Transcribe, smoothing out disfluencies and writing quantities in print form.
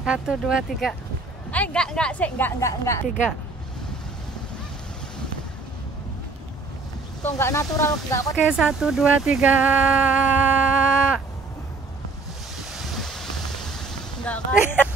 Satu, dua, tiga. Enggak sih, enggak. Tiga. Tuh enggak natural, enggak. Oke, satu, dua, tiga. Enggak kan.